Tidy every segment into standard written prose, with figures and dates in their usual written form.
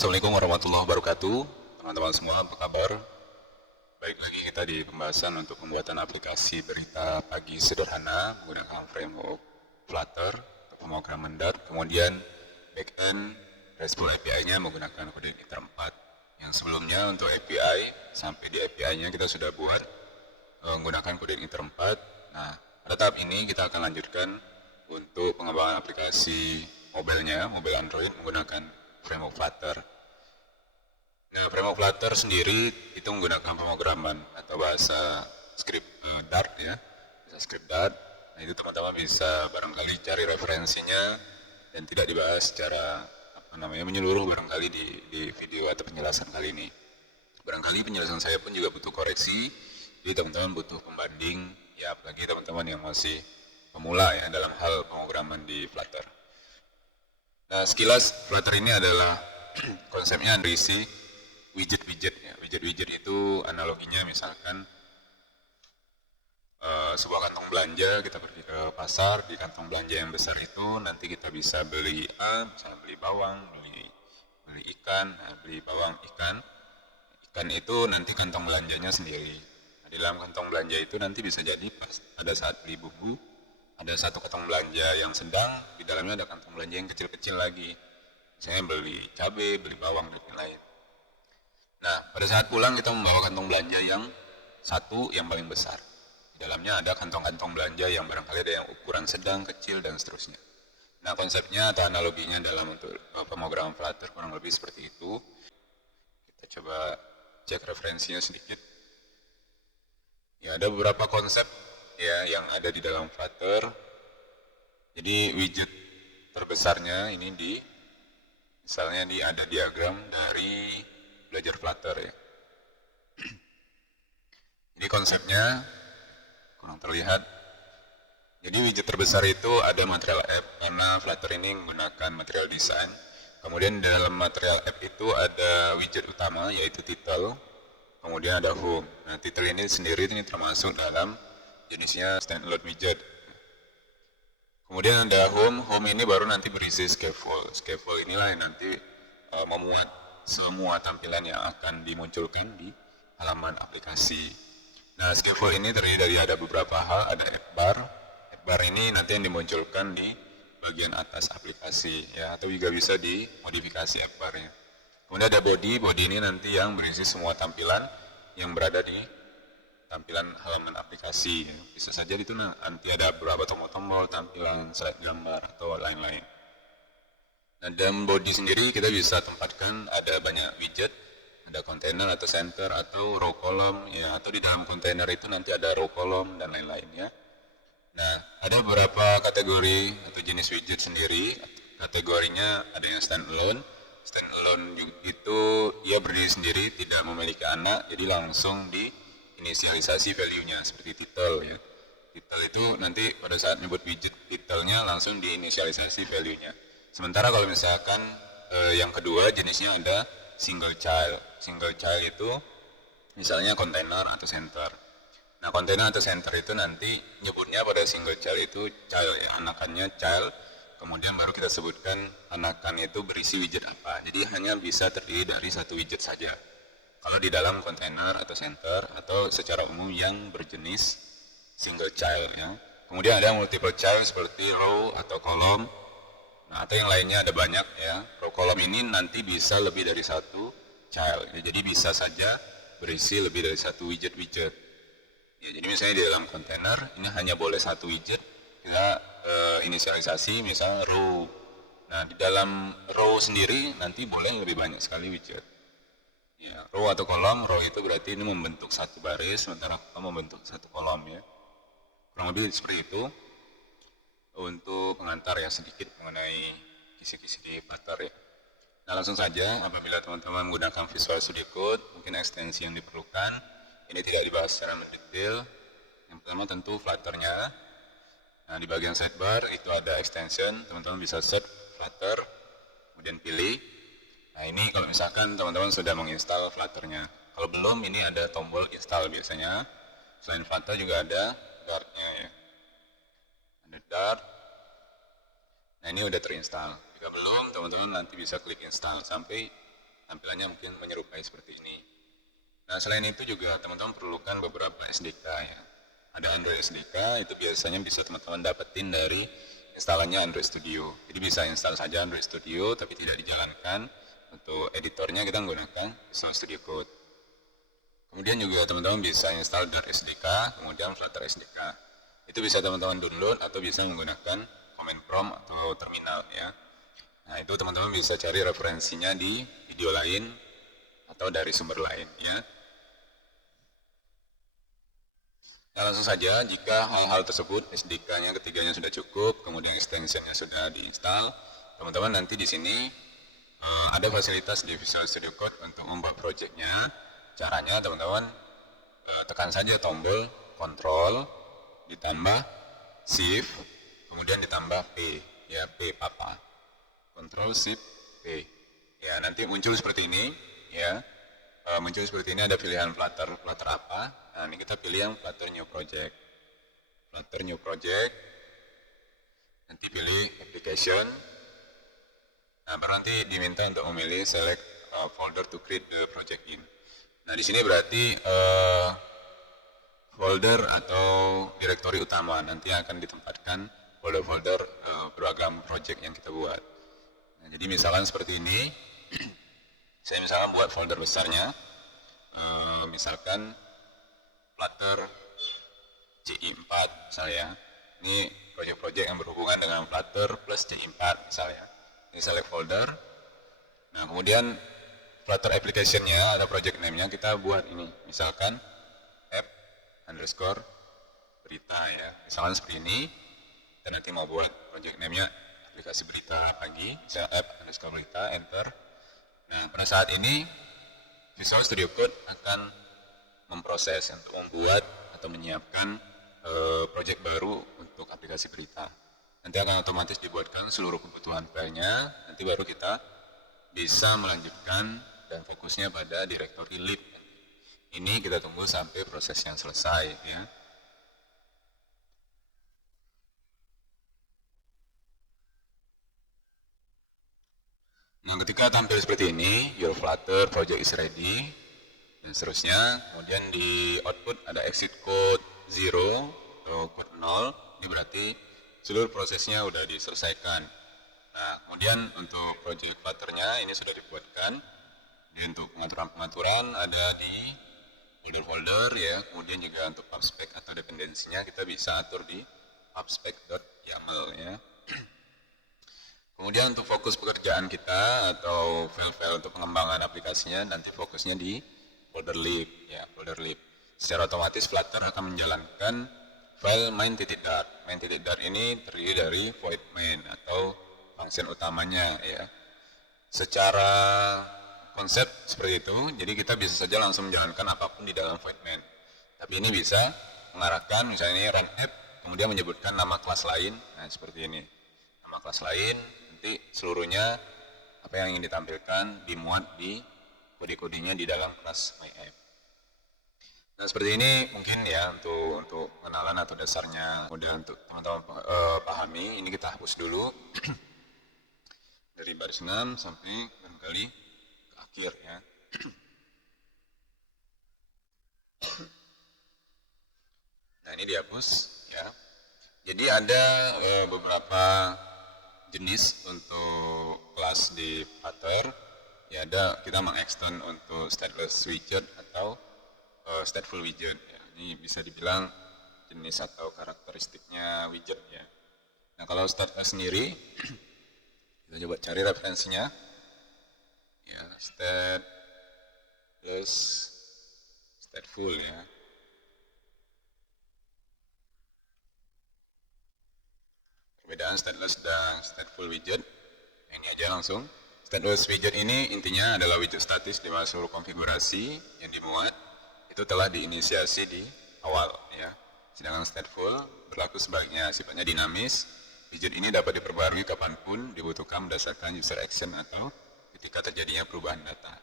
Assalamualaikum warahmatullahi wabarakatuh. Teman-teman semua, apa kabar? Baik lagi kita di pembahasan untuk pembuatan aplikasi berita pagi sederhana menggunakan framework Flutter untuk pemrograman Dart, kemudian backend RESTful API-nya menggunakan kode Ether 4. Yang sebelumnya untuk API, sampai di API-nya kita sudah buat menggunakan kode Ether 4. Nah, pada tahap ini kita akan lanjutkan untuk pengembangan aplikasi mobile Android menggunakan framework Flutter. Nah, framework Flutter sendiri itu menggunakan pemrograman atau bahasa script Dart ya, bahasa script Dart. Nah, itu teman-teman bisa barangkali cari referensinya dan tidak dibahas secara menyeluruh barangkali di video atau penjelasan kali ini. Barangkali penjelasan saya pun juga butuh koreksi, jadi teman-teman butuh pembanding ya, apalagi teman-teman yang masih pemula ya dalam hal pemrograman di Flutter. Nah, sekilas Flutter ini adalah konsepnya berisi widget-widget ya. Widget-widget itu analoginya misalkan sebuah kantong belanja, kita pergi ke pasar, di kantong belanja yang besar itu nanti kita bisa beli misalnya beli bawang, beli ikan, beli bawang ikan. Ikan itu nanti kantong belanjanya sendiri. Nah, di dalam kantong belanja itu nanti bisa jadi pas pada saat beli bumbu, ada satu kantong belanja yang sedang, di dalamnya ada kantong belanja yang kecil-kecil lagi. Misalnya beli cabai, beli bawang, dan lain-lain. Nah, pada saat pulang kita membawa kantong belanja yang satu yang paling besar. Di dalamnya ada kantong-kantong belanja yang barangkali ada yang ukuran sedang, kecil, dan seterusnya. Nah, konsepnya atau analoginya dalam untuk pemrograman Flutter kurang lebih seperti itu. Kita coba cek referensinya sedikit. Ya, ada beberapa konsep ya yang ada di dalam Flutter. Jadi widget terbesarnya ini misalnya ada diagram dari belajar Flutter ya. Ini konsepnya kurang terlihat. Jadi widget terbesar itu ada material app karena Flutter ini menggunakan material design. Kemudian dalam material app itu ada widget utama yaitu title. Kemudian ada home. Nah, title ini sendiri ini termasuk dalam jenisnya standalone widget. Kemudian ada home. Home ini baru nanti berisi scaffold. Scaffold inilah yang nanti memuat semua tampilan yang akan dimunculkan di halaman aplikasi. Nah, scaffold ini terdiri dari ada beberapa hal, ada app bar. App bar ini nanti yang dimunculkan di bagian atas aplikasi ya, atau juga bisa dimodifikasi app barnya. Kemudian ada body ini nanti yang berisi semua tampilan yang berada di tampilan halaman aplikasi. Bisa saja itu nanti ada beberapa tombol-tombol, tampilan, slide gambar, atau lain-lain. Nah, dalam body sendiri kita bisa tempatkan ada banyak widget, ada container atau center atau row column ya, atau di dalam container itu nanti ada row column dan lain-lain ya. Nah, ada beberapa kategori atau jenis widget sendiri. Kategorinya ada yang standalone. Standalone itu dia berdiri sendiri, tidak memiliki anak, jadi langsung diinisialisasi value-nya seperti title ya. Title itu nanti pada saat nyebut widget title-nya langsung diinisialisasi value-nya. Sementara kalau misalkan yang kedua jenisnya ada single child. Single child itu misalnya container atau center. Nah, container atau center itu nanti nyebutnya pada single child itu child ya, anakannya child. Kemudian baru kita sebutkan anakan itu berisi widget apa. Jadi hanya bisa terdiri dari satu widget saja. Kalau di dalam container atau center atau secara umum yang berjenis single child ya. Kemudian ada multiple child seperti row atau column. Nah, atau yang lainnya ada banyak ya. Row column ini nanti bisa lebih dari satu child. Ya, jadi bisa saja berisi lebih dari satu widget-widget. Ya, jadi misalnya di dalam container ini hanya boleh satu widget. Kita inisialisasi misalnya row. Nah, di dalam row sendiri nanti boleh lebih banyak sekali widget. Ya, row atau kolom, row itu berarti ini membentuk satu baris, sementara kolom membentuk satu kolom ya. Kurang lebih seperti itu. Untuk pengantar ya sedikit mengenai kisi-kisi di Flutter ya. Nah, langsung saja apabila teman-teman menggunakan Visual Studio Code, mungkin ekstensi yang diperlukan, ini tidak dibahas secara mendetail. Yang pertama tentu Flutter-nya. Nah, di bagian sidebar itu ada extension, teman-teman bisa set Flutter, kemudian pilih. Nah, ini kalau misalkan teman-teman sudah menginstal Flutter-nya. Kalau belum, ini ada tombol install biasanya. Selain Flutter juga ada Dart-nya ya. Ada Dart. Nah, ini udah terinstall. Jika belum, teman-teman nanti bisa klik install sampai tampilannya mungkin menyerupai seperti ini. Nah, selain itu juga teman-teman perlukan beberapa SDK ya. Ada Android SDK, itu biasanya bisa teman-teman dapetin dari instalannya Android Studio. Jadi bisa install saja Android Studio tapi tidak dijalankan. Untuk editornya kita menggunakan Visual Studio Code. Kemudian juga teman-teman bisa install Dart SDK, kemudian Flutter SDK. Itu bisa teman-teman download atau bisa menggunakan command prompt atau terminal ya. Nah, itu teman-teman bisa cari referensinya di video lain atau dari sumber lain ya. Nah, langsung saja, jika hal-hal tersebut SDK-nya ketiganya sudah cukup, kemudian extension-nya sudah diinstal, teman-teman nanti di sini ada fasilitas di Visual Studio Code untuk membuat project-nya. Caranya teman-teman tekan saja tombol Control ditambah Shift kemudian ditambah P ya, P papa, Control Shift P ya, nanti muncul seperti ini ya. Muncul seperti ini, ada pilihan Flutter apa. Nah, ini kita pilih yang Flutter New Project, nanti pilih Application. Nah, baru nanti diminta untuk memilih select folder to create the project in. Nah, di sini berarti folder atau direktori utama, nanti akan ditempatkan folder-folder beragam project yang kita buat. Nah, jadi misalkan seperti ini, saya misalkan buat folder besarnya, misalkan Flutter CI4 misalnya. Ini project-project yang berhubungan dengan Flutter plus CI4 misalnya. Ini select folder. Nah, kemudian Flutter application-nya ada project name-nya, kita buat ini. Misalkan app_berita ya. Misalkan seperti ini. Kita nanti mau buat project name-nya aplikasi berita pagi, misalnya app_berita, enter. Nah, pada saat ini Visual Studio Code akan memproses untuk membuat atau menyiapkan project baru untuk aplikasi berita. Nanti akan otomatis dibuatkan seluruh kebutuhan filenya, nanti baru kita bisa melanjutkan dan fokusnya pada directory lib. Ini kita tunggu sampai proses yang selesai ya. Nah, ketika tampil seperti ini, your Flutter project is ready, dan seterusnya. Kemudian di output ada exit code 0 atau code 0, ini berarti seluruh prosesnya sudah diselesaikan. Nah, kemudian untuk project Flutter-nya ini sudah dibuatkan. Jadi untuk pengaturan-pengaturan ada di folder-folder ya. Kemudian juga untuk pubspec atau dependensinya kita bisa atur di pubspec.yaml ya. Kemudian untuk fokus pekerjaan kita atau file-file untuk pengembangan aplikasinya, nanti fokusnya di folder lib ya, folder lib. Secara otomatis Flutter akan menjalankan file main.dart. Main.dart ini terdiri dari void main atau function utamanya ya. Secara konsep seperti itu, jadi kita bisa saja langsung menjalankan apapun di dalam void main. Tapi ini bisa mengarahkan misalnya ini run app, kemudian menyebutkan nama kelas lain, nah seperti ini. Nama kelas lain, nanti seluruhnya apa yang ingin ditampilkan dimuat di kode-kodenya di dalam kelas myApp. Nah, seperti ini mungkin ya untuk pengenalan atau dasarnya. Kemudian untuk teman-teman pahami, ini kita hapus dulu dari baris 6 sampai barangkali ke akhir ya. Nah, ini dihapus ya. Jadi ada beberapa jenis untuk kelas di Flutter. Ya, ada kita mengextend untuk stateless widget atau stateful widget ya. Ini bisa dibilang jenis atau karakteristiknya widget ya. Nah, kalau stateless sendiri kita coba cari referensinya ya, stateless, stateful ya. Perbedaan stateless dan stateful widget ini aja langsung. Stateless widget ini intinya adalah widget statis di mana seluruh konfigurasi yang dimuat itu telah diinisiasi di awal ya. Sedangkan stateful berlaku sebaliknya, sifatnya dinamis. Widget ini dapat diperbarui kapanpun dibutuhkan berdasarkan user action atau ketika terjadinya perubahan data.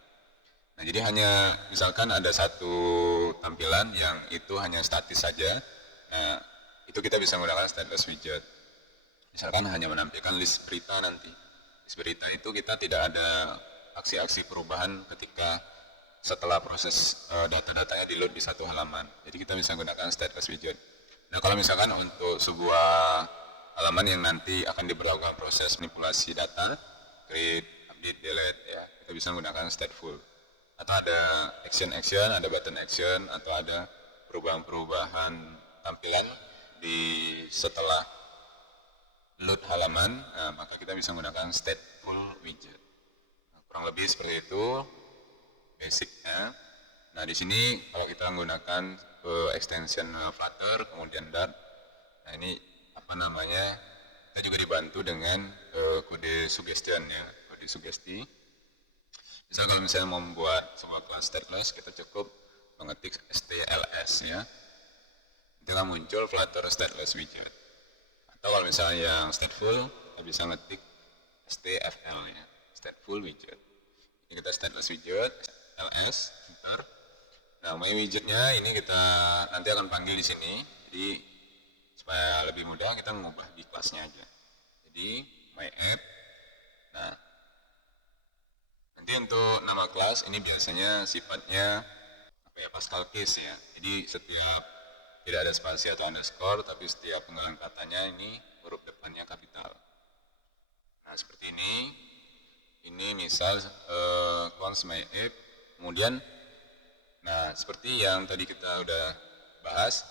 Nah, jadi hanya misalkan ada satu tampilan yang itu hanya statis saja, nah itu kita bisa menggunakan stateless widget. Misalkan hanya menampilkan list berita nanti. List berita itu kita tidak ada aksi-aksi perubahan ketika setelah proses data-datanya di load di satu halaman. Jadi kita bisa gunakan stateless widget. Nah kalau misalkan untuk sebuah halaman yang nanti akan diberlakukan proses manipulasi data, create, update, delete, ya, kita bisa menggunakan stateful. Atau ada action, ada button action, atau ada perubahan-perubahan tampilan di setelah load halaman, nah, maka kita bisa menggunakan stateful widget. Nah, kurang lebih seperti itu basicnya. Nah di sini kalau kita menggunakan extension Flutter, kemudian Dart, nah ini apa namanya, kita juga dibantu dengan kode suggestion ya, kode sugesti. Misal kalau misalnya mau membuat sebuah kelas stateless, kita cukup mengetik stls ya, nanti akan muncul Flutter stateless widget. Atau kalau misalnya yang stateful, kita bisa ngetik stfl ya, stateful widget. Ini kita stateless widget, ls, enter. Nah, my widgetnya ini kita nanti akan panggil di sini. Jadi supaya lebih mudah kita mengubah di kelasnya aja. Jadi my app. Nah, nanti untuk nama kelas ini biasanya sifatnya apa ya, Pascal case ya. Jadi setiap tidak ada spasi atau underscore, tapi setiap penggalan katanya ini huruf depannya kapital. Nah seperti ini. Ini misal cons my app. Kemudian, nah seperti yang tadi kita udah bahas.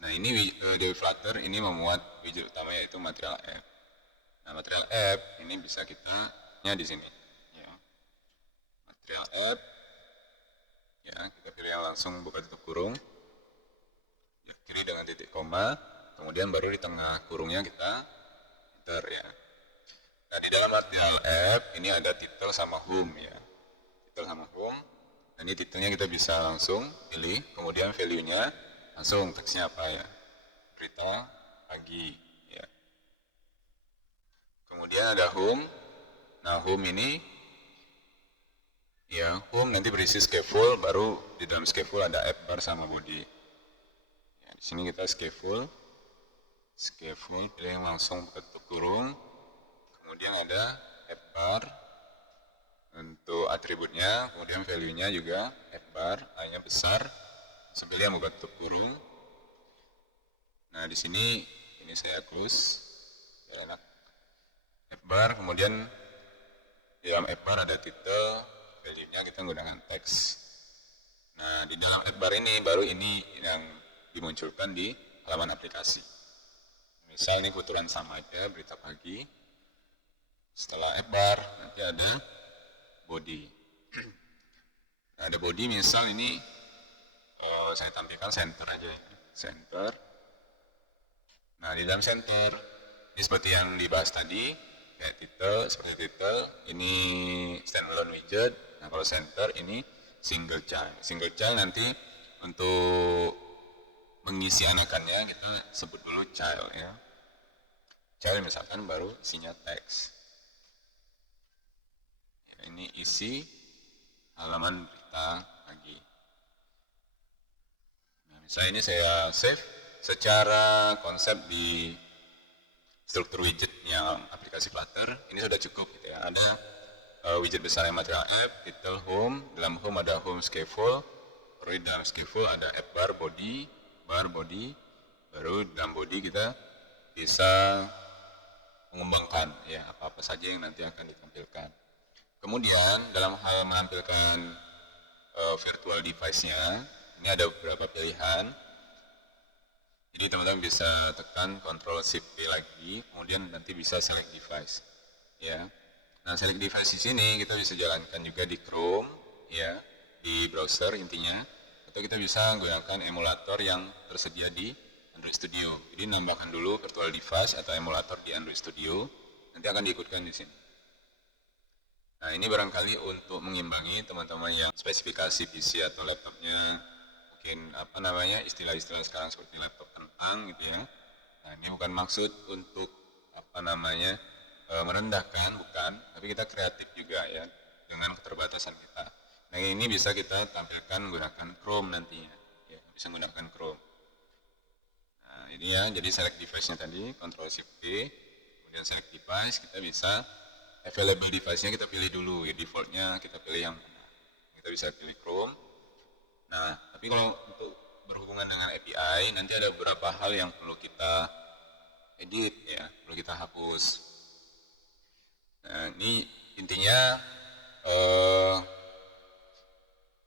Nah ini di Flutter ini memuat widget utama yaitu material app. Nah material app ini bisa kita di sini. Ya. Material app. Ya, kita pilih yang langsung buka tutup kurung. Ya, kiri dengan titik koma. Kemudian baru di tengah kurungnya kita enter ya. Nah di dalam material app ini ada title sama home ya. Title sama home. Nah ini titelnya kita bisa langsung pilih. Kemudian value-nya langsung teksnya apa ya. Berita pagi ya. Kemudian ada home. Nah home ini ya, home nanti berisi scaffold, baru di dalam scaffold ada app bar sama body. Ya, di sini kita scaffold, pilih yang langsung tutup kurung. Kemudian ada app bar untuk atributnya, kemudian value-nya juga app bar, hanya besar, sebelum yang buka tutup kurung. Nah di sini ini saya close, ya enak. App bar, kemudian di dalam app bar ada title, value-nya kita menggunakan teks. Nah di dalam app bar ini baru ini yang dimunculkan di halaman aplikasi. Misal ini futuran sama aja, berita pagi. Setelah app bar nanti ada body. Nah, ada body misal ini saya tampilkan center aja ya. Center. Nah di dalam center ini seperti yang dibahas tadi, kayak title, seperti title ini standalone widget. Nah kalau center ini single child. Single child nanti untuk mengisi anakannya kita sebut dulu child ya. Child misalkan baru isinya teks. Ya, ini isi halaman berita pagi. Nah misalnya ini saya save secara konsep di struktur widgetnya aplikasi Flutter ini sudah cukup gitu ya. Ada widget besar yang material app, title home, dalam home ada home scaffold, baru di dalam scaffold ada app bar body, baru dalam body kita bisa mengembangkan ya apa-apa saja yang nanti akan ditampilkan. Kemudian dalam hal menampilkan virtual device-nya ini ada beberapa pilihan. Jadi teman-teman bisa tekan Ctrl Shift P lagi, kemudian nanti bisa select device. Ya. Nah, select device di sini kita bisa jalankan juga di Chrome, ya, di browser intinya, atau kita bisa menggunakan emulator yang tersedia di Android Studio. Jadi nambahkan dulu virtual device atau emulator di Android Studio, nanti akan diikutkan di sini. Nah, ini barangkali untuk mengimbangi teman-teman yang spesifikasi PC atau laptopnya mungkin apa namanya istilah-istilah sekarang seperti laptop kentang gitu ya. Nah ini bukan maksud untuk apa namanya merendahkan, bukan, tapi kita kreatif juga ya dengan keterbatasan kita. Nah ini bisa kita tampilkan menggunakan Chrome nantinya, ya, bisa menggunakan Chrome. Nah ini ya, jadi select device-nya tadi, Ctrl Shift P, kemudian select device, kita bisa available device-nya kita pilih dulu ya, defaultnya kita pilih yang kita bisa pilih Chrome. Nah, tapi kalau untuk berhubungan dengan API nanti ada beberapa hal yang perlu kita edit ya, perlu kita hapus. Nah, ini intinya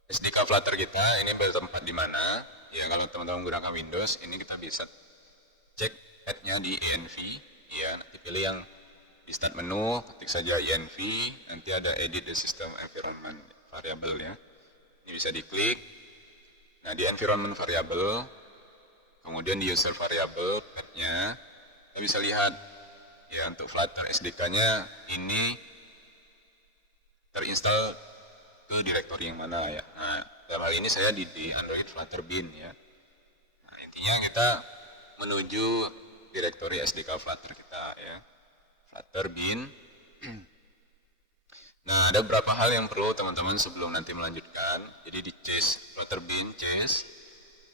SDK Flutter kita ini bertempat di mana? Ya kalau teman-teman menggunakan Windows, ini kita bisa cek add-nya di env, ya nanti pilih yang di start menu, ketik saja env, nanti ada edit the system environment variable ya. Ini bisa diklik. Nah di environment variable, kemudian di user variable path-nya, kita bisa lihat ya untuk Flutter SDK-nya ini terinstall ke direktori yang mana ya. Nah, dalam hal ini saya di Android Flutter Bean ya. Nah, intinya kita menuju direktori SDK Flutter kita ya. Flutter Bean. Nah, ada beberapa hal yang perlu teman-teman sebelum nanti melanjutkan. Jadi di chase Flutter Bean chase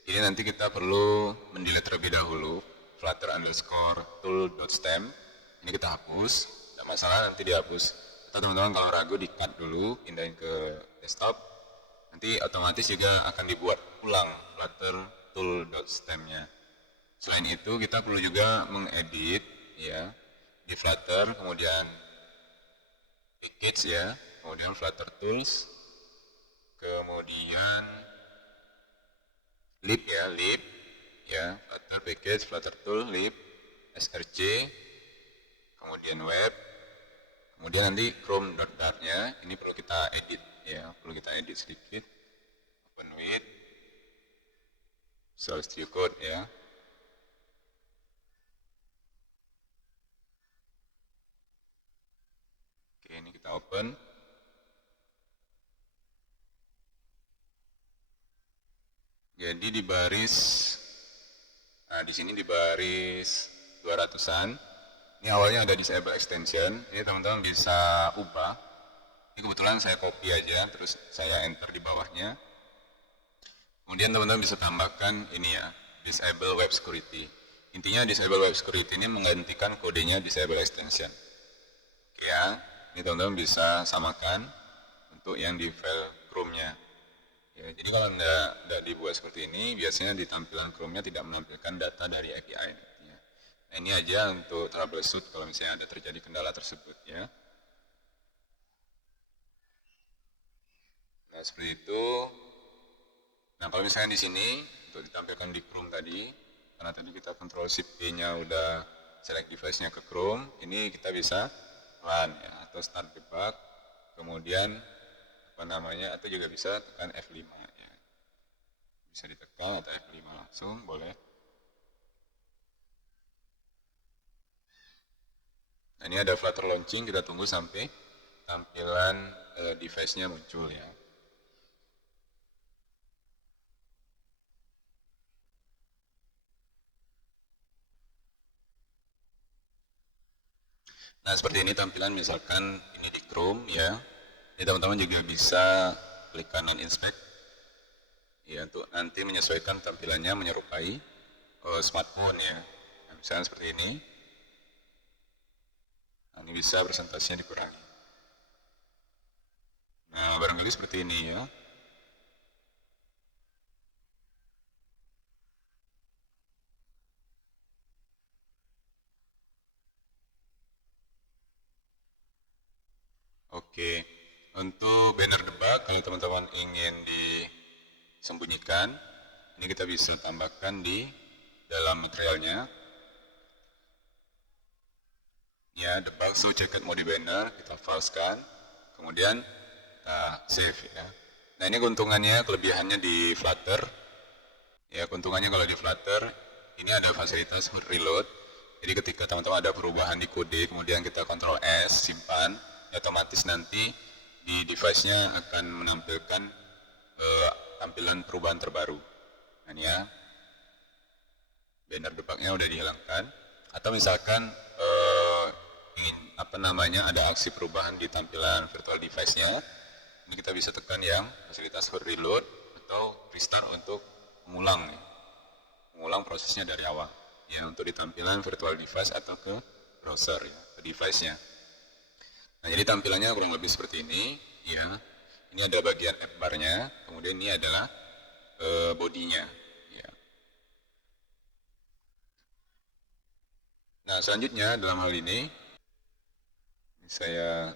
ini nanti kita perlu mendelete terlebih dahulu flutter underscore tool.stem. Ini kita hapus, tidak masalah nanti dihapus. Atau teman-teman kalau ragu di cut dulu, pindahin ke desktop, nanti otomatis juga akan dibuat ulang flutter tool.stem-nya. Selain itu kita perlu juga mengedit ya di Flutter, kemudian package ya, kemudian Flutter tools, kemudian lib ya, Flutter package, Flutter tool, lib, src, kemudian web, kemudian nanti chrome.dart-nya ini perlu kita edit ya, perlu kita edit sedikit, open with Visual Studio Code ya. Oke, ini kita open. Jadi di baris, nah di sini di baris 200-an. Ini awalnya ada disable extension, ini teman-teman bisa ubah. Ini kebetulan saya copy aja, terus saya enter di bawahnya. Kemudian teman-teman bisa tambahkan ini ya, disable web security. Intinya disable web security ini menggantikan kodenya disable extension. Oke ya, ini teman-teman bisa samakan untuk yang di file Chrome-nya. Ya, jadi kalau tidak dibuat seperti ini, biasanya di tampilan Chrome-nya tidak menampilkan data dari API. Nah, ini aja untuk troubleshoot kalau misalnya ada terjadi kendala tersebut ya. Nah, seperti itu. Nah, kalau misalnya di sini untuk ditampilkan di Chrome tadi, karena tadi kita Ctrl Shift P-nya udah select device-nya ke Chrome, ini kita bisa run ya atau start debug, kemudian atau juga bisa tekan F5 ya. Bisa ditekan atau F5 langsung boleh. Nah, ini ada Flutter launching, kita tunggu sampai tampilan device-nya muncul ya. Nah, seperti ini tampilan misalkan ini di Chrome ya. Ini teman-teman juga bisa klik kanan inspect ya untuk nanti menyesuaikan tampilannya menyerupai smartphone ya. Nah, misalnya seperti ini. Nah, ini bisa presentasinya dikurangi. Nah, barangkali seperti ini ya. Oke, untuk banner debug kalau teman-teman ingin disembunyikan, ini kita bisa tambahkan di dalam materialnya. Ya, debug so checked mode banner, kita falsekan, kemudian kita save ya. Nah, ini keuntungannya, kelebihannya di Flutter. Ya, keuntungannya kalau di Flutter, ini ada fasilitas reload. Jadi ketika teman-teman ada perubahan di kode, kemudian kita Ctrl S, simpan, otomatis nanti di device-nya akan menampilkan tampilan perubahan terbaru. Nah, ini ya, banner debugnya udah dihilangkan. Atau misalkan ingin ada aksi perubahan di tampilan virtual device-nya, ini kita bisa tekan yang fasilitas reload atau restart untuk mengulang prosesnya dari awal ya untuk di tampilan virtual device atau ke browser ya, ke device-nya. Nah, jadi tampilannya kurang lebih seperti ini, ya. Ini ada bagian app bar-nya, kemudian ini adalah bodinya. Ya. Nah, selanjutnya dalam hal ini saya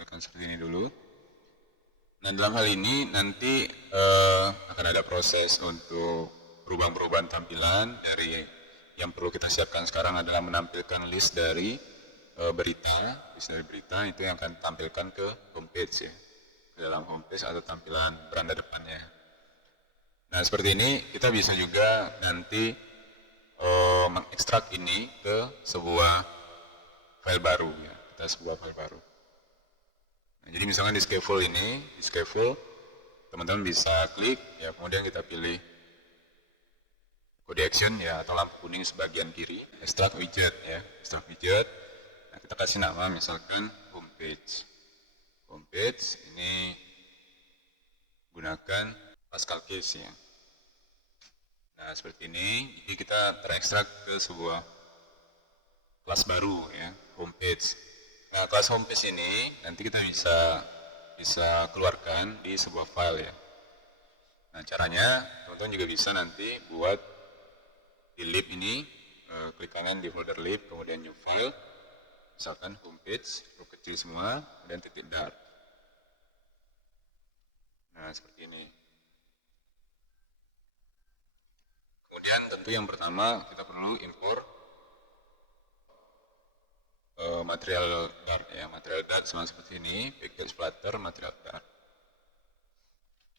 akan seperti ini dulu. Nah, dalam hal ini nanti akan ada proses untuk perubahan-perubahan tampilan. Dari yang perlu kita siapkan sekarang adalah menampilkan list dari berita itu yang akan tampilkan ke homepage ya, ke dalam homepage atau tampilan beranda depannya. Nah, seperti ini kita bisa juga nanti mengekstrak ini ke sebuah file baru ya, sebuah file baru. Nah, jadi misalnya di scaffold ini, di scaffold teman-teman bisa klik ya, kemudian kita pilih kode action ya atau lampu kuning sebagian kiri, extract widget ya, extract widget. Nah, kita kasih nama misalkan homepage. Homepage ini gunakan Pascal Case ya. Nah, seperti ini, jadi kita terekstrak ke sebuah kelas baru ya, homepage. Nah, kelas homepage ini nanti kita bisa keluarkan di sebuah file ya. Nah, caranya teman-teman juga bisa nanti buat di lib ini, klik kanan di folder lib, kemudian new file, misalkan homepage, huruf kecil semua, dan titik dart. Nah, seperti ini. Kemudian tentu yang pertama kita perlu import material Dart ya, material Dart sama seperti ini, package Flutter material Dart,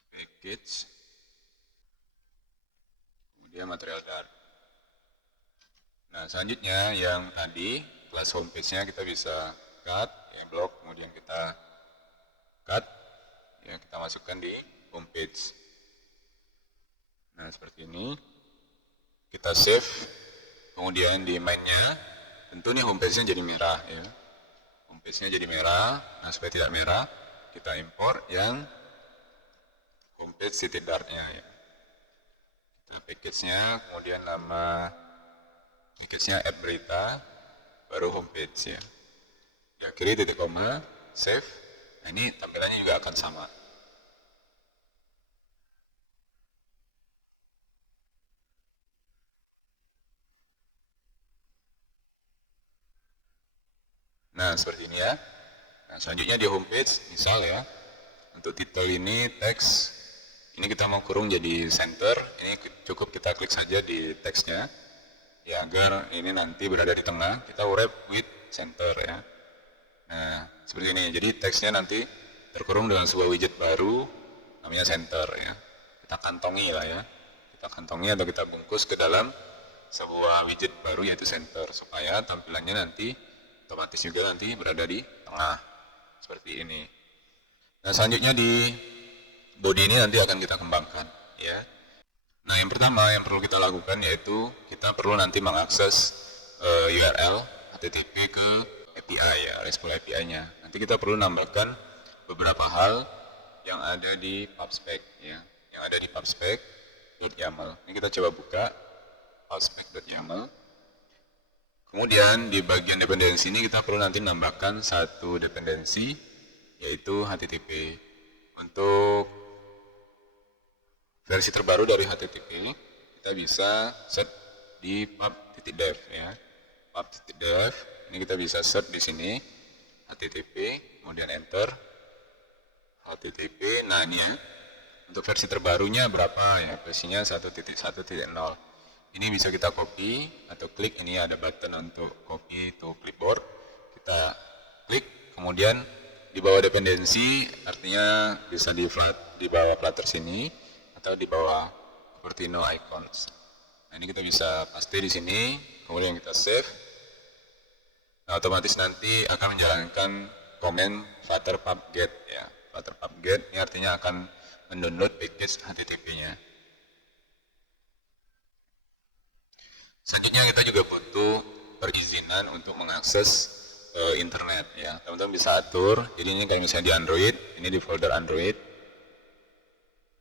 package, kemudian material Dart. Nah, selanjutnya yang tadi kelas homepage-nya kita bisa cut ya, blok, kemudian kita cut ya, kita masukkan di homepage. Nah, seperti ini, kita save, kemudian di main-nya tentu nih homepage-nya jadi merah ya. Homepage-nya jadi merah. Nah, supaya tidak merah, kita import yang homepage titik dart-nya ya. Kita package-nya, kemudian nama package-nya app berita, baru homepage ya. Di akhiri titik koma, save. Nah, ini tampilannya juga akan sama. Nah, seperti ini ya. Nah, selanjutnya di homepage, misal ya, untuk title ini teks, ini kita mau kurung jadi center, ini cukup kita klik saja di teksnya, ya agar ini nanti berada di tengah, kita wrap with center ya. Nah, seperti ini, jadi teksnya nanti terkurung dengan sebuah widget baru, namanya center ya. Kita kantongi lah ya, kita kantongi atau kita bungkus ke dalam sebuah widget baru yaitu center, supaya tampilannya nanti otomatis juga nanti berada di tengah seperti ini. Nah, selanjutnya di body ini nanti akan kita kembangkan ya. Nah, yang pertama yang perlu kita lakukan yaitu kita perlu nanti mengakses URL HTTP ke API ya, RESTful API-nya. Nanti kita perlu nambahkan beberapa hal yang ada di pubspec ya, yang ada di pubspec.yaml. Ini kita coba buka pubspec.yaml. Kemudian di bagian dependensi ini kita perlu nanti menambahkan satu dependensi yaitu HTTP. Untuk versi terbaru dari HTTP kita bisa set di pub.dev ya. Pub.dev ini kita bisa set di sini HTTP, kemudian enter HTTP. Nah, ini ya. Untuk versi terbarunya berapa ya? Versinya 1.1.0. Ini bisa kita copy atau klik, ini ada button untuk copy to clipboard. Kita klik, kemudian di bawah dependensi, artinya bisa di bawah Flutter sini atau di bawah Cupertino icons. Nah, ini kita bisa paste di sini, kemudian kita save. Nah, otomatis nanti akan menjalankan command flutter pub-get ya. Flutter pub-get ini artinya akan mendownload package HTTP-nya. Selanjutnya kita juga butuh perizinan untuk mengakses internet ya. Teman-teman bisa atur. Jadi ini kayak misalnya di Android, ini di folder Android.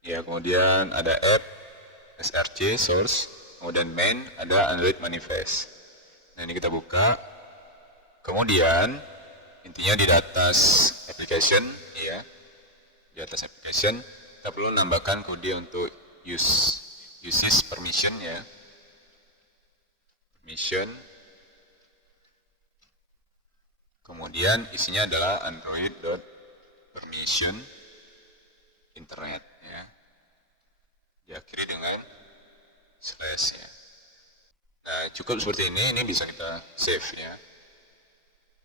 Ya, kemudian ada app, src, source, kemudian main, ada Android manifest. Nah, ini kita buka. Kemudian intinya di atas application ya, di atas application kita perlu menambahkan kode untuk uses permission ya, permission, kemudian isinya adalah android.permission internet ya, diakhiri dengan slash ya. Nah cukup seperti ini bisa kita save ya,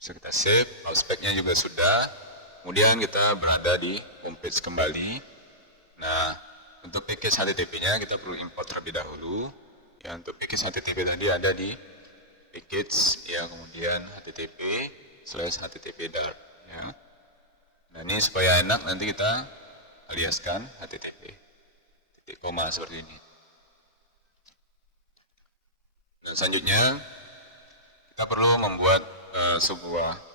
bisa kita save, speknya juga sudah. Kemudian kita berada di homepage kembali. Nah untuk package HTTP-nya kita perlu import terlebih dahulu ya. Untuk package HTTP tadi ada di package ya, kemudian http/http-dart ya. Nah ini supaya enak nanti kita aliaskan http titik koma seperti ini. Dan selanjutnya kita perlu membuat sebuah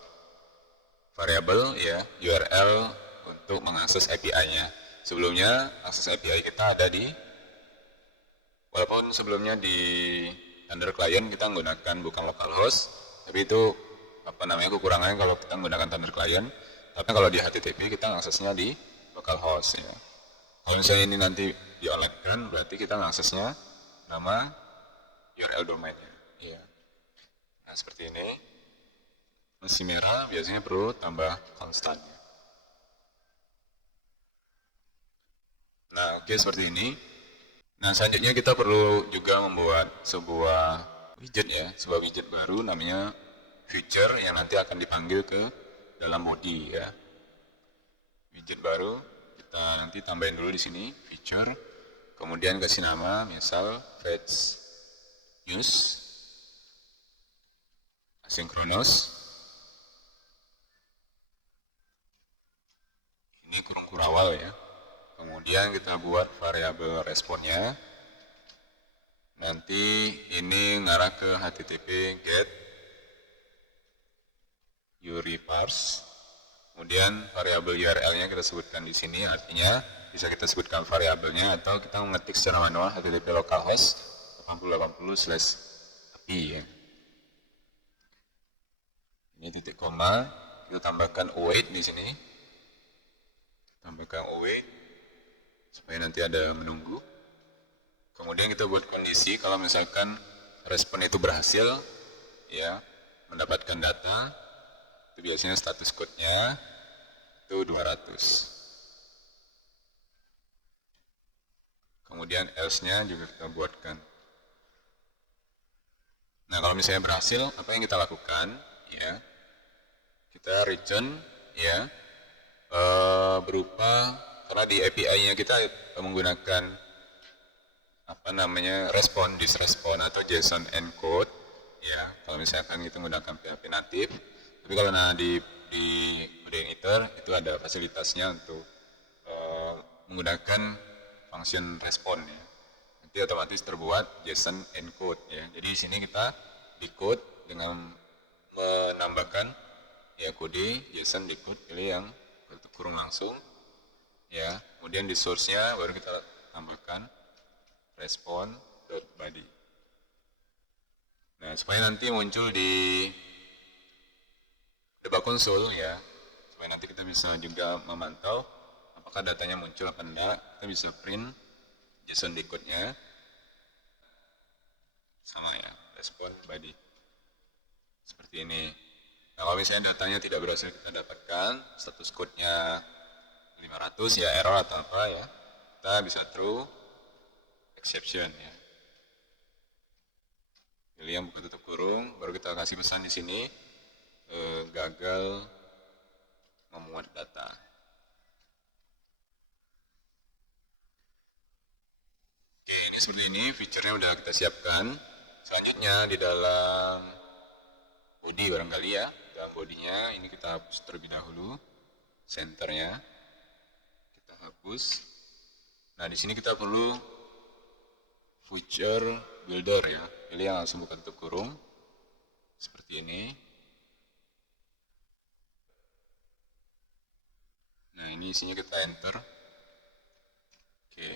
variabel ya, URL untuk mengakses API-nya. Sebelumnya akses API kita ada di, walaupun sebelumnya di Thunder Client kita menggunakan bukan localhost, tapi itu kekurangannya kalau kita menggunakan Thunder Client. Tapi kalau di HTTP kita aksesnya di localhost ya. Kalau misalnya ini nanti di-online-kan, berarti kita aksesnya nama URL domainnya ya. Nah seperti ini, masih merah biasanya perlu tambah konstan ya. Nah oke, seperti ini. Nah selanjutnya kita perlu juga membuat sebuah widget ya, sebuah widget baru namanya feature yang nanti akan dipanggil ke dalam body ya. Widget baru kita nanti tambahin dulu di sini feature, kemudian kasih nama misal fetch news asynchronous, ini kurung kurawal ya. Kemudian kita buat variabel responnya, nanti ini ngarah ke http get URI-parse. Kemudian variabel URL-nya kita sebutkan di sini, artinya bisa kita sebutkan variabelnya atau kita mengetik secara manual http localhost 8080/API ya. Ini titik koma, kita tambahkan await di sini, tambahkan await supaya nanti ada menunggu. Kemudian kita buat kondisi kalau misalkan respon itu berhasil ya, mendapatkan data, itu biasanya status code-nya itu 200. Kemudian else-nya juga kita buatkan. Nah kalau misalnya berhasil, apa yang kita lakukan ya, kita return ya, berupa, karena di API-nya kita menggunakan respon, disrespon atau JSON encode ya. Kalau misalkan kita menggunakan PHP natif, tapi kalau di Coding Editor itu ada fasilitasnya untuk menggunakan function respon ya. Nanti otomatis terbuat JSON encode ya. Jadi di sini kita decode dengan menambahkan ya kode JSON decode, pilih yang kurung langsung ya. Kemudian di source-nya baru kita tambahkan respon.body. Nah supaya nanti muncul di debug console ya, supaya nanti kita bisa juga memantau apakah datanya muncul apa enggak, kita bisa print JSON decode-nya sama ya, respon body seperti ini. Nah kalau misalnya datanya tidak berhasil kita dapatkan, status code-nya 500 ya, error atau apa ya, kita bisa throw exception ya. Pilih yang buka tutup kurung, baru kita kasih pesan di sini gagal memuat data. Oke, ini seperti ini, fiturnya udah kita siapkan. Selanjutnya di dalam body barangkali ya, dalam bodinya ini kita hapus terlebih dahulu, centernya kita hapus. Nah di sini kita perlu feature builder ya, pilih yang langsung buka tutup kurung seperti ini. Nah ini isinya kita enter. Oke.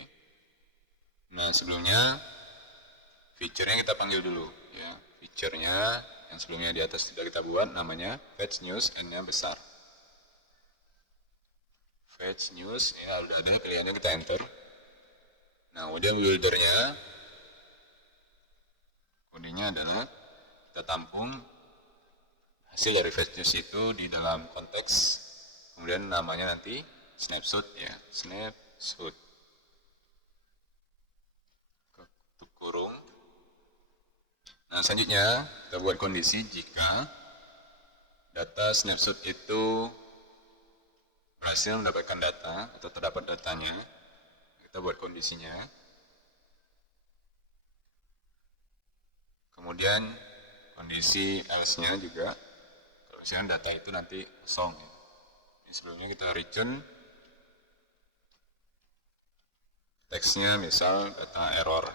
Nah sebelumnya feature-nya kita panggil dulu ya, feature-nya yang sebelumnya di atas sudah kita buat, namanya fetch news, n-nya besar. Fetch news, ini udah ada pilihannya, kita enter. Nah, kemudian buildernya, kodenya adalah kita tampung hasil dari fetch news itu di dalam konteks, kemudian namanya nanti snapshot ya, snapshot. Tutup kurung. Nah, selanjutnya kita buat kondisi jika data snapshot itu berhasil mendapatkan data atau terdapat datanya. Kita buat kondisinya. Kemudian kondisi else-nya juga, kalau misalnya data itu nanti kosong. Ini sebelumnya kita return teksnya misal data error.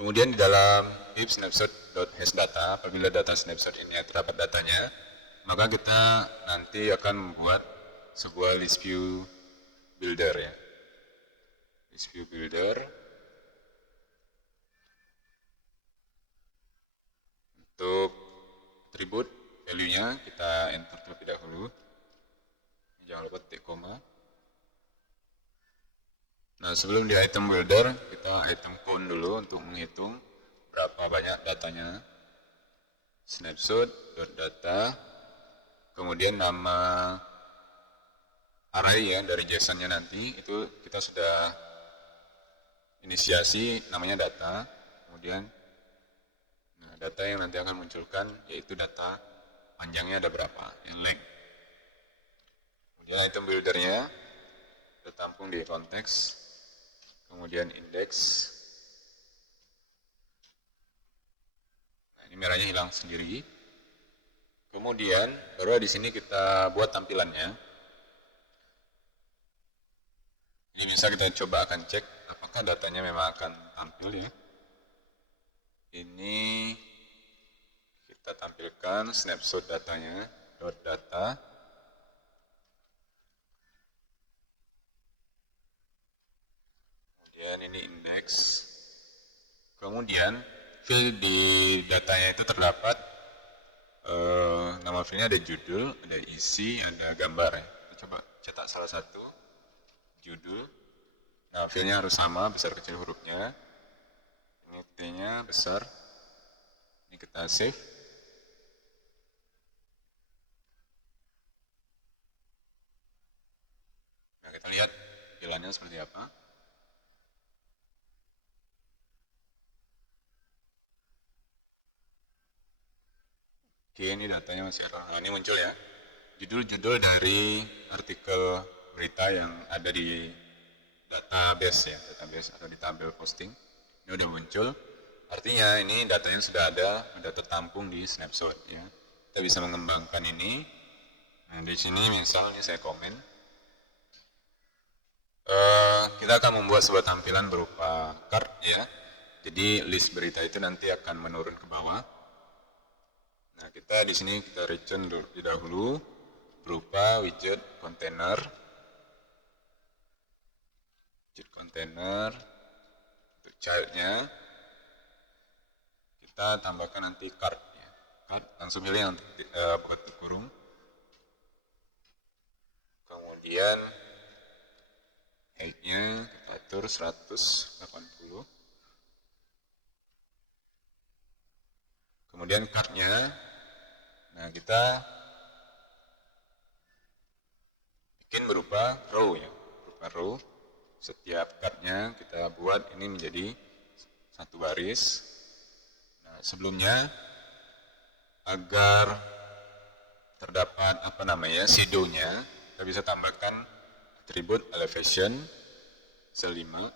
Kemudian di dalam if snapshot.hasData, apabila data snapshot ini terdapat datanya, maka kita nanti akan membuat sebuah list view builder ya. List view builder untuk atribut value-nya kita enter terlebih dahulu. Jangan lupa titik koma. Nah, sebelum di item builder, kita item count dulu untuk menghitung berapa banyak datanya. Snapshot.data, kemudian nama array ya dari JSON-nya nanti, itu kita sudah inisiasi namanya data, kemudian data yang nanti akan munculkan yaitu data panjangnya ada berapa, yang length. Kemudian item buildernya kita tampung di konteks, kemudian index. Nah, ini merahnya hilang sendiri. Kemudian baru di sini kita buat tampilannya. Jadi bisa kita coba akan cek apakah datanya memang akan tampil ya. Ini kita tampilkan snapshot datanya, .data. Kemudian ini index. Kemudian field di datanya itu terdapat nama fieldnya ada judul, ada isi, ada gambar ya. Kita coba cetak salah satu judul. Nah, fieldnya harus sama, besar kecil hurufnya. Ini T-nya besar. Ini kita save. Nah, kita lihat tampilannya seperti apa. Oke, ini datanya masih error. Nah, ini muncul ya. Judul-judul dari artikel berita yang ada di database ya, database atau di tabel posting. Ini udah muncul. Artinya ini datanya sudah ada tertampung di snapshot ya. Kita bisa mengembangkan ini. Nah, di sini misalnya saya komen. Kita akan membuat sebuah tampilan berupa card ya. Jadi list berita itu nanti akan menurun ke bawah. Nah, kita di sini kita return terlebih dahulu berupa widget container. Widget container untuk childnya kita tambahkan nanti card ya. Card langsung pilih yang buat kurung. Kemudian height-nya kita atur 180. Kemudian card-nya, nah kita bikin berupa row ya, berupa row. Setiap card-nya kita buat ini menjadi satu baris. Nah, sebelumnya agar terdapat shadow-nya, kita bisa tambahkan atribut elevation cell 5.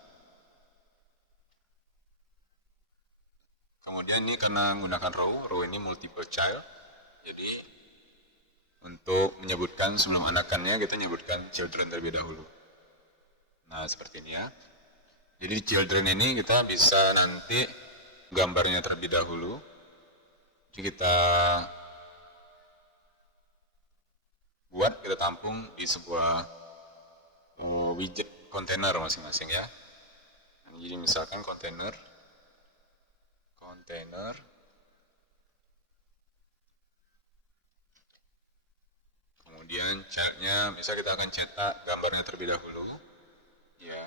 Kemudian ini karena menggunakan row ini multiple child, jadi untuk menyebutkan sebelum anakannya kita menyebutkan children terlebih dahulu. Nah, seperti ini ya. Jadi di children ini kita bisa nanti gambarnya terlebih dahulu. Jadi kita buat, kita tampung di sebuah widget kontainer masing-masing ya. Jadi misalkan kontainer, kemudian childnya, misal kita akan cetak gambarnya terlebih dahulu, ya,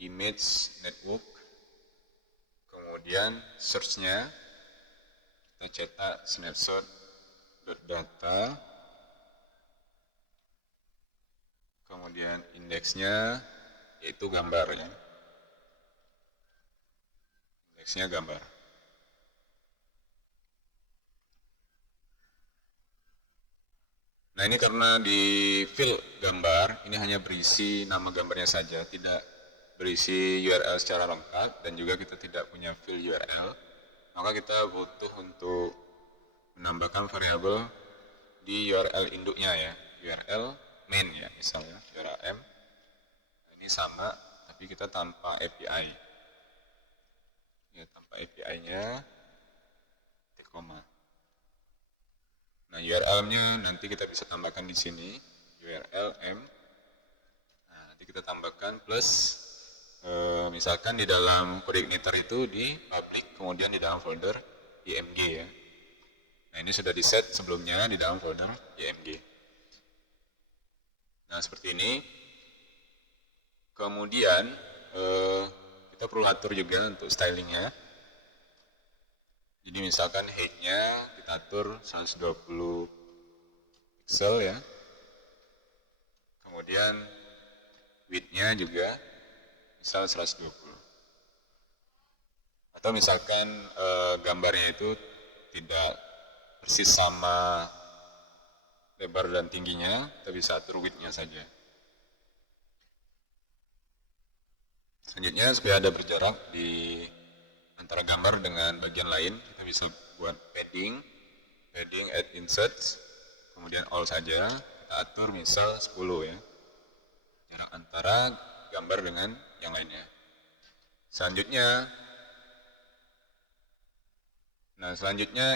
image network, kemudian search-nya kita cetak snapshot.data, kemudian indeksnya yaitu gambar ya, indeksnya gambar. Nah ini karena di field gambar ini hanya berisi nama gambarnya saja, tidak berisi URL secara lengkap, dan juga kita tidak punya field URL, maka kita butuh untuk menambahkan variabel di URL induknya ya, URL main ya, misalnya URL m ini sama tapi kita tanpa API ya, tanpa API-nya titik koma. Nah URL-nya nanti kita bisa tambahkan di sini URL m. Nah, nanti kita tambahkan plus misalkan di dalam kode igniter itu di public, kemudian di dalam folder img ya. Nah ini sudah di set sebelumnya di dalam folder img. Nah seperti ini. Kemudian kita perlu atur juga untuk stylingnya. Jadi misalkan height-nya kita atur 120 pixel ya. Kemudian width-nya juga misal 120. Atau misalkan gambarnya itu tidak persis sama lebar dan tingginya, kita bisa atur width-nya saja. Selanjutnya supaya ada berjarak di antara gambar dengan bagian lain, kita bisa buat padding add insert, kemudian all saja, kita atur misal 10 ya, jarak antara gambar dengan yang lainnya. Selanjutnya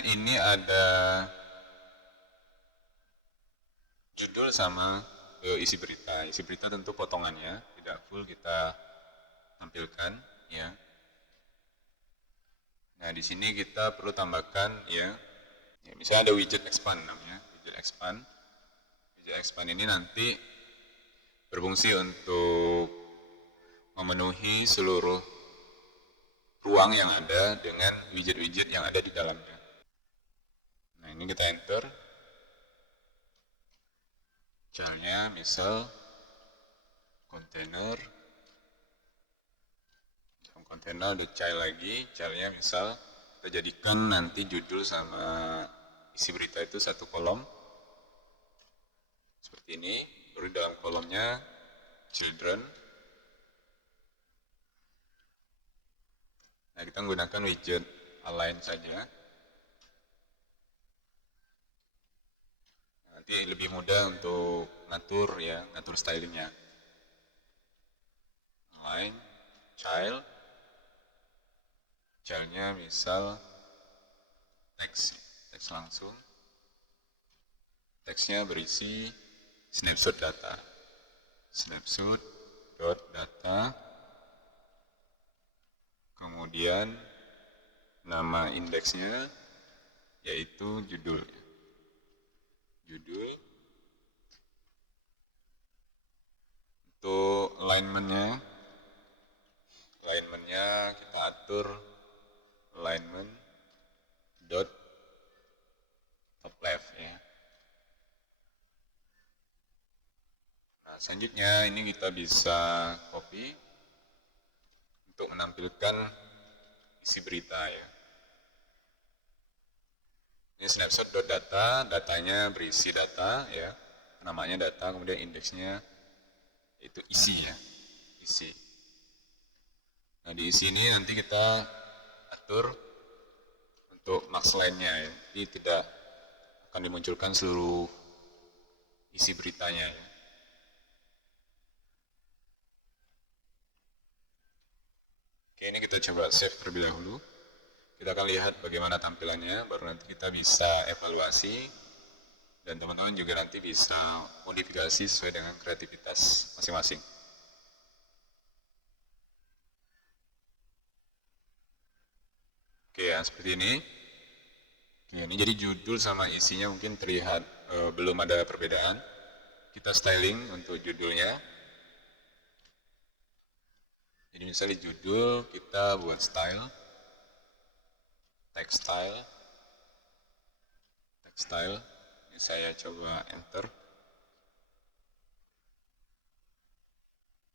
ini ada judul sama isi berita. Isi berita tentu potongannya, tidak full kita tampilkan ya. Nah di sini kita perlu tambahkan ya, misalnya ada widget expand namanya, widget expand. Widget expand ini nanti berfungsi untuk memenuhi seluruh ruang yang ada dengan widget-widget yang ada di dalamnya. Nah ini kita enter, childnya misal kontainer, kontainer ada child lagi, childnya misal kita jadikan nanti judul sama isi berita itu satu kolom seperti ini, baru dalam kolomnya children. Nah kita menggunakan widget align saja, nanti lebih mudah untuk ngatur ya, ngatur stylingnya. Align childnya misal teks langsung, teksnya berisi snapshot data, snapshot.data, kemudian nama indeksnya yaitu judul. Untuk alignmentnya kita atur alignment dot top left ya. Nah selanjutnya ini kita bisa copy untuk menampilkan isi berita ya. Ini snapshot.data, datanya berisi data ya, namanya data, kemudian indeksnya itu isi ya, isi. Nah di isi ini nanti kita atur untuk max line-nya ya, jadi tidak akan dimunculkan seluruh isi beritanya ya. Oke, ini kita coba save terlebih dahulu. Kita akan lihat bagaimana tampilannya, baru nanti kita bisa evaluasi Dan teman-teman juga nanti bisa modifikasi sesuai dengan kreativitas masing-masing. Oke ya, seperti ini. Ini jadi judul sama isinya mungkin terlihat belum ada perbedaan. Kita styling untuk judulnya. Jadi misalnya judul kita buat style, text style. Ini saya coba enter.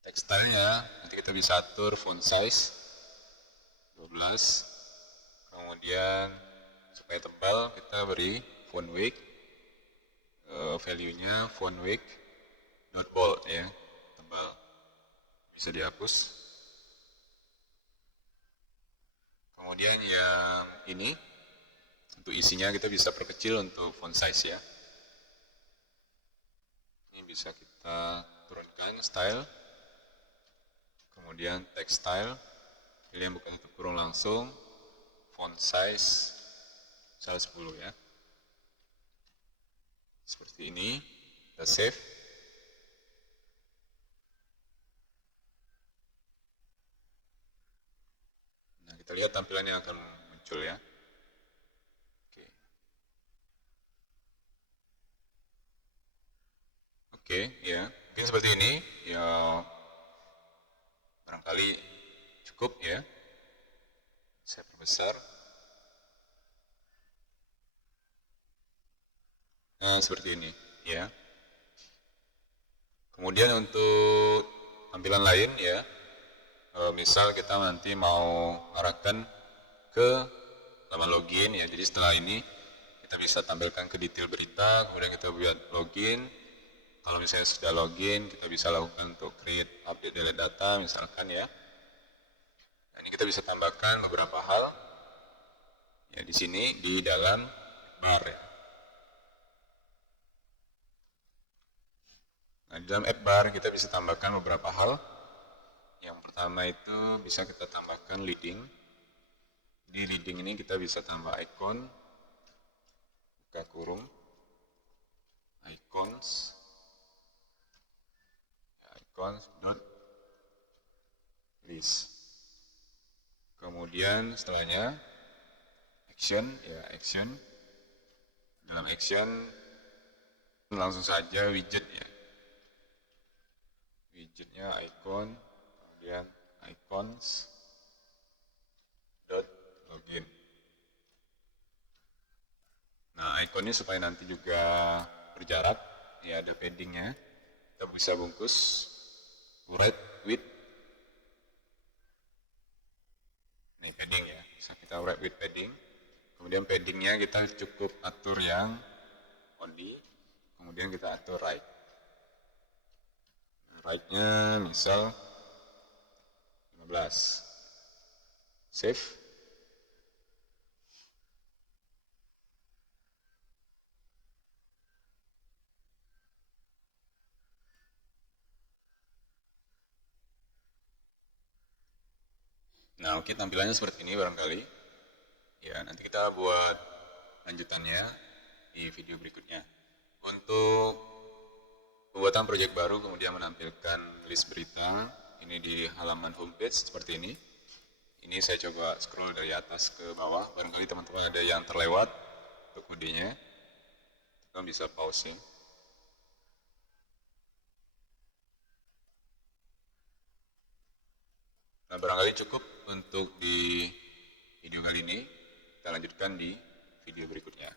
Text style-nya nanti kita bisa atur font size 12. Kemudian supaya tebal kita beri font weight, value-nya font weight not bold ya, tebal. Bisa dihapus. Kemudian yang ini untuk isinya kita bisa perkecil untuk font size ya. Ini bisa kita turunkan style. Kemudian text style, pilih yang buka tutup kurung langsung, font size misal 10 ya. Seperti ini, kita save. Nah, kita lihat tampilannya akan muncul ya. Oke, ya. Mungkin seperti ini, ya barangkali cukup ya. Saya perbesar. Nah, seperti ini, ya. Kemudian untuk tampilan lain ya, misal kita nanti mau arahkan ke laman login ya. Jadi setelah ini kita bisa tampilkan ke detail berita, kemudian kita buat login. Kalau misalnya sudah login, kita bisa lakukan untuk create, update, delete data misalkan ya. Nah, ini kita bisa tambahkan beberapa hal ya di sini di dalam bar ya. Nah, di dalam app bar kita bisa tambahkan beberapa hal. Yang pertama itu bisa kita tambahkan leading. Di leading ini kita bisa tambah icon, buka kurung, icons dot list. Kemudian setelahnya action ya, action. Dalam action langsung saja widget ya. Widgetnya icon, kemudian icons dot login. Nah, ikonnya supaya nanti juga berjarak ya, ada paddingnya. Kita bisa bungkus right with, ini padding ya, bisa kita right with padding. Kemudian paddingnya kita cukup atur yang only, kemudian kita atur right. Right-nya misal 15. Save. Nah, oke, tampilannya seperti ini barangkali. Ya, nanti kita buat lanjutannya di video berikutnya. Untuk pembuatan proyek baru kemudian menampilkan list berita, ini di halaman homepage seperti ini. Ini saya coba scroll dari atas ke bawah, barangkali teman-teman ada yang terlewat untuk kodenya. Teman bisa pausing. Nah, barangkali cukup untuk di video kali ini. Kita lanjutkan di video berikutnya.